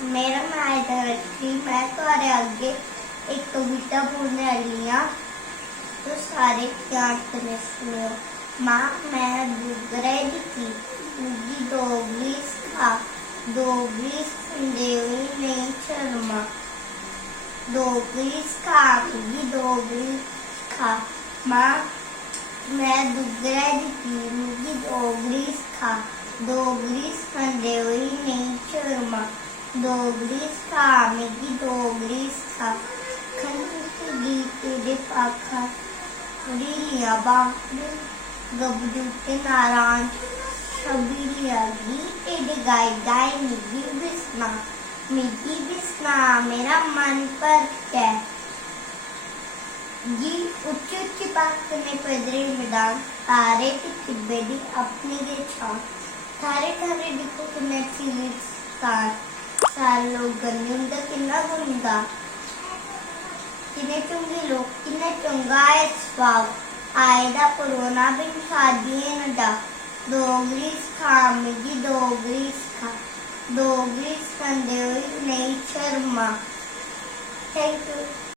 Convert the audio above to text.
मेरा नाम धरती। मैं तुम्हारे आगे एक कविता बोलने वाली हूँ, तो सारे ध्यान से सुनो। माँ मैं दुगरे थी, उगी दोगली खा, दोगली देवी नहीं शर्मा, दोगली खा, उगी दोगली खा। माँ मैं दुगरे थी, उगी दोगली खा, दोगली देवी नहीं शर्मा, दोगली खा, मिगी दोगली खा। खंडी तेरे पाखा लिया बाखरी गबडू के नारायण शबीलिया गीते दे गाय गाय मिगी बिस्ना मेरा मन पर है। जी उच्च उच्च पाक ने पदरे मैदान तारे की तिब्बेदी अपनी के छान थारे थारे दिखो तुम्हें चीली सार लोग गन्युंदा किन्ना गुंदा किने चुंगी लोग किने चुंगा है स्वाव आयदा पुरोना बिन शादिये न जा दोगली खा मिगी दोगली खा दोगली संदेवी नहीं शर्मा। Thank you.